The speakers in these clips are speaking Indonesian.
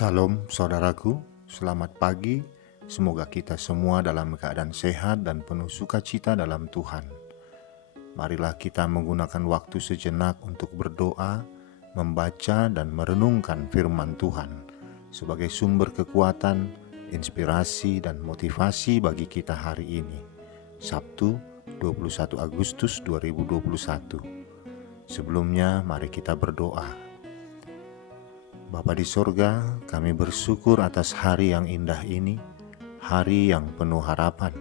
Salam saudaraku, selamat pagi. Semoga kita semua dalam keadaan sehat dan penuh sukacita dalam Tuhan. Marilah kita menggunakan waktu sejenak untuk berdoa, membaca dan merenungkan firman Tuhan sebagai sumber kekuatan, inspirasi dan motivasi bagi kita hari ini. Sabtu, 21 Agustus 2021. Sebelumnya, mari kita berdoa. Bapa di sorga, kami bersyukur atas hari yang indah ini, hari yang penuh harapan.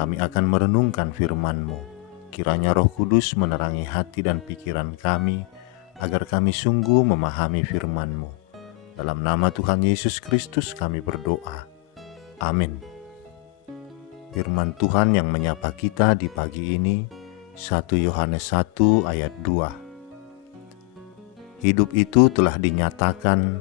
Kami akan merenungkan firman-Mu. Kiranya Roh Kudus menerangi hati dan pikiran kami, agar kami sungguh memahami firman-Mu. Dalam nama Tuhan Yesus Kristus kami berdoa. Amin. Firman Tuhan yang menyapa kita di pagi ini, 1 Yohanes 1 ayat 2. Hidup itu telah dinyatakan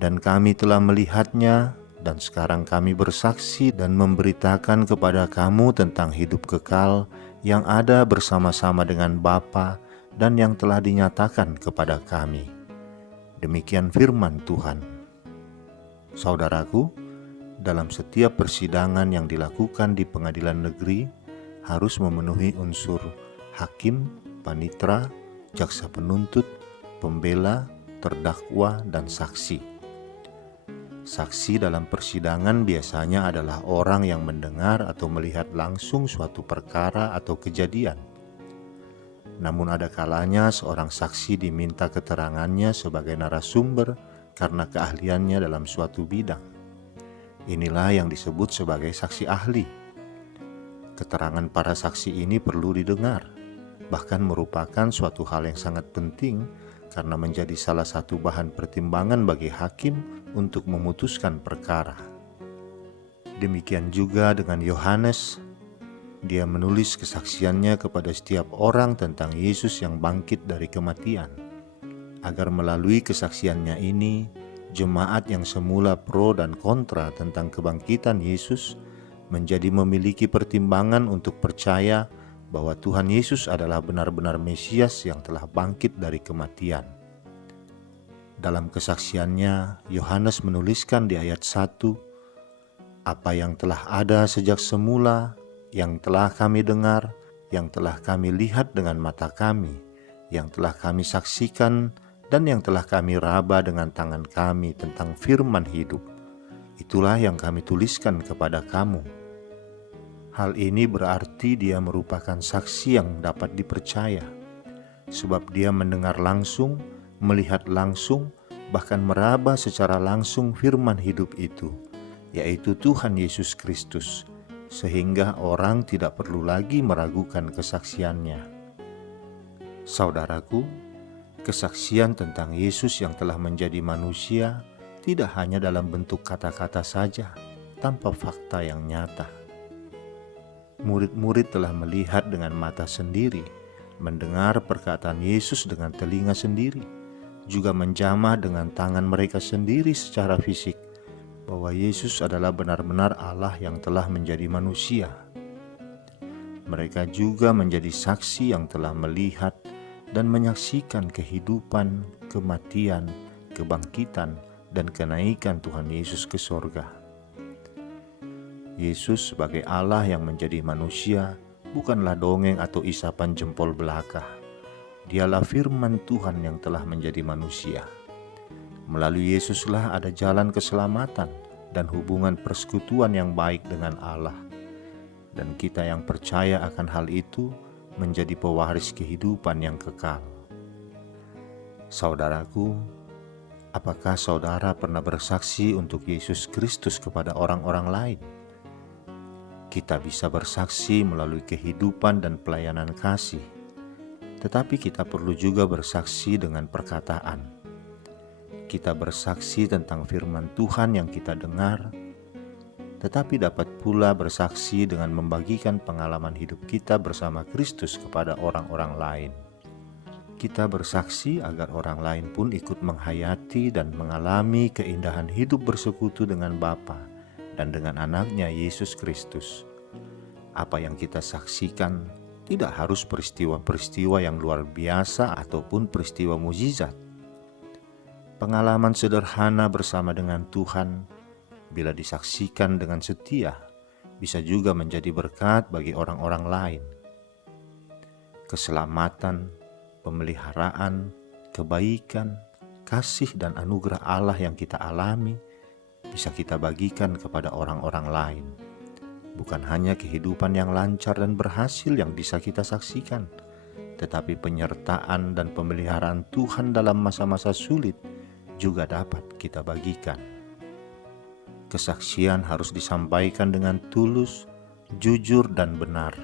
dan kami telah melihatnya, dan sekarang kami bersaksi dan memberitakan kepada kamu tentang hidup kekal yang ada bersama-sama dengan Bapa dan yang telah dinyatakan kepada kami. Demikian firman Tuhan. Saudaraku, dalam setiap persidangan yang dilakukan di pengadilan negeri harus memenuhi unsur hakim, panitera, jaksa penuntut, pembela, terdakwa, dan saksi. Saksi dalam persidangan biasanya adalah orang yang mendengar atau melihat langsung suatu perkara atau kejadian. Namun ada kalanya seorang saksi diminta keterangannya sebagai narasumber karena keahliannya dalam suatu bidang. Inilah yang disebut sebagai saksi ahli. Keterangan para saksi ini perlu didengar, bahkan merupakan suatu hal yang sangat penting karena menjadi salah satu bahan pertimbangan bagi hakim untuk memutuskan perkara. Demikian juga dengan Yohanes. Dia menulis kesaksiannya kepada setiap orang tentang Yesus yang bangkit dari kematian, agar melalui kesaksiannya ini, jemaat yang semula pro dan kontra tentang kebangkitan Yesus menjadi memiliki pertimbangan untuk percaya bahwa Tuhan Yesus adalah benar-benar Mesias yang telah bangkit dari kematian. Dalam kesaksiannya, Yohanes menuliskan di ayat 1, "Apa yang telah ada sejak semula, yang telah kami dengar, yang telah kami lihat dengan mata kami, yang telah kami saksikan, dan yang telah kami raba dengan tangan kami tentang firman hidup. Itulah yang kami tuliskan kepada kamu." Hal ini berarti dia merupakan saksi yang dapat dipercaya, sebab dia mendengar langsung, melihat langsung, bahkan meraba secara langsung firman hidup itu, yaitu Tuhan Yesus Kristus, sehingga orang tidak perlu lagi meragukan kesaksiannya. Saudaraku, kesaksian tentang Yesus yang telah menjadi manusia tidak hanya dalam bentuk kata-kata saja, tanpa fakta yang nyata. Murid-murid telah melihat dengan mata sendiri, mendengar perkataan Yesus dengan telinga sendiri, juga menjamah dengan tangan mereka sendiri secara fisik bahwa Yesus adalah benar-benar Allah yang telah menjadi manusia. Mereka juga menjadi saksi yang telah melihat dan menyaksikan kehidupan, kematian, kebangkitan, dan kenaikan Tuhan Yesus ke sorga. Yesus sebagai Allah yang menjadi manusia bukanlah dongeng atau isapan jempol belaka. Dialah firman Tuhan yang telah menjadi manusia. Melalui Yesuslah ada jalan keselamatan dan hubungan persekutuan yang baik dengan Allah. Dan kita yang percaya akan hal itu menjadi pewaris kehidupan yang kekal. Saudaraku, apakah saudara pernah bersaksi untuk Yesus Kristus kepada orang-orang lain? Kita bisa bersaksi melalui kehidupan dan pelayanan kasih, tetapi kita perlu juga bersaksi dengan perkataan. Kita bersaksi tentang firman Tuhan yang kita dengar, tetapi dapat pula bersaksi dengan membagikan pengalaman hidup kita bersama Kristus kepada orang-orang lain. Kita bersaksi agar orang lain pun ikut menghayati dan mengalami keindahan hidup bersekutu dengan Bapa dan dengan anaknya Yesus Kristus. Apa yang kita saksikan tidak harus peristiwa-peristiwa yang luar biasa ataupun peristiwa mukjizat. Pengalaman sederhana bersama dengan Tuhan, bila disaksikan dengan setia, bisa juga menjadi berkat bagi orang-orang lain. Keselamatan, pemeliharaan, kebaikan, kasih dan anugerah Allah yang kita alami bisa kita bagikan kepada orang-orang lain. Bukan hanya kehidupan yang lancar dan berhasil yang bisa kita saksikan, tetapi penyertaan dan pemeliharaan Tuhan dalam masa-masa sulit juga dapat kita bagikan. Kesaksian harus disampaikan dengan tulus, jujur, dan benar,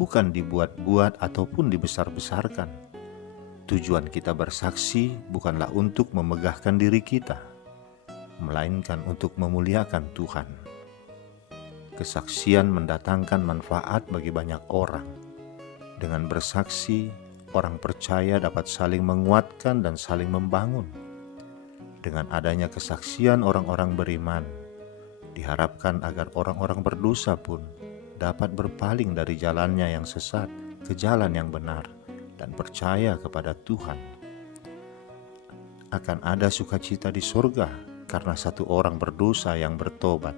bukan dibuat-buat ataupun dibesar-besarkan. Tujuan kita bersaksi bukanlah untuk memegahkan diri kita, melainkan untuk memuliakan Tuhan. Kesaksian mendatangkan manfaat bagi banyak orang. Dengan bersaksi, orang percaya dapat saling menguatkan dan saling membangun. Dengan adanya kesaksian orang-orang beriman, diharapkan agar orang-orang berdosa pun dapat berpaling dari jalannya yang sesat ke jalan yang benar dan percaya kepada Tuhan. Akan ada sukacita di surga karena satu orang berdosa yang bertobat.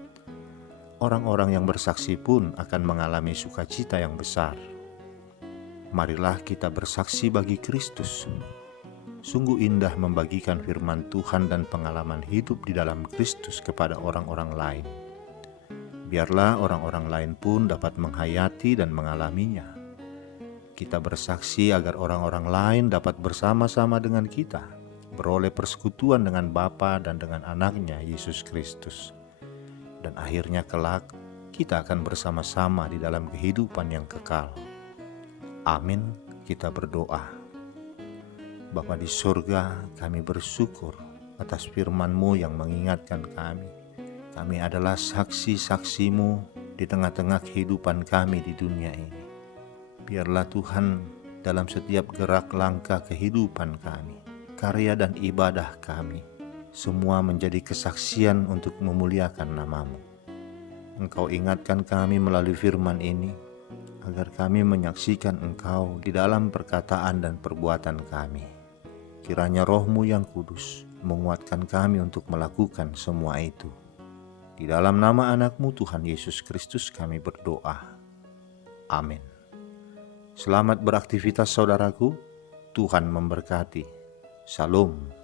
Orang-orang yang bersaksi pun akan mengalami sukacita yang besar. Marilah kita bersaksi bagi Kristus. Sungguh indah membagikan firman Tuhan dan pengalaman hidup di dalam Kristus kepada orang-orang lain. Biarlah orang-orang lain pun dapat menghayati dan mengalaminya. Kita bersaksi agar orang-orang lain dapat bersama-sama dengan kita, beroleh persekutuan dengan Bapa dan dengan Anaknya Yesus Kristus. Dan akhirnya kelak kita akan bersama-sama di dalam kehidupan yang kekal. Amin. Kita berdoa. Bapa di surga, kami bersyukur atas firman-Mu yang mengingatkan kami. Kami adalah saksi-saksi-Mu di tengah-tengah kehidupan kami di dunia ini. Biarlah Tuhan dalam setiap gerak langkah kehidupan kami, karya dan ibadah kami, semua menjadi kesaksian untuk memuliakan nama-Mu. Engkau ingatkan kami melalui firman ini, agar kami menyaksikan Engkau di dalam perkataan dan perbuatan kami. Kiranya Roh-Mu yang kudus menguatkan kami untuk melakukan semua itu. Di dalam nama Anak-Mu Tuhan Yesus Kristus kami berdoa. Amin. Selamat beraktivitas saudaraku, Tuhan memberkati. Shalom.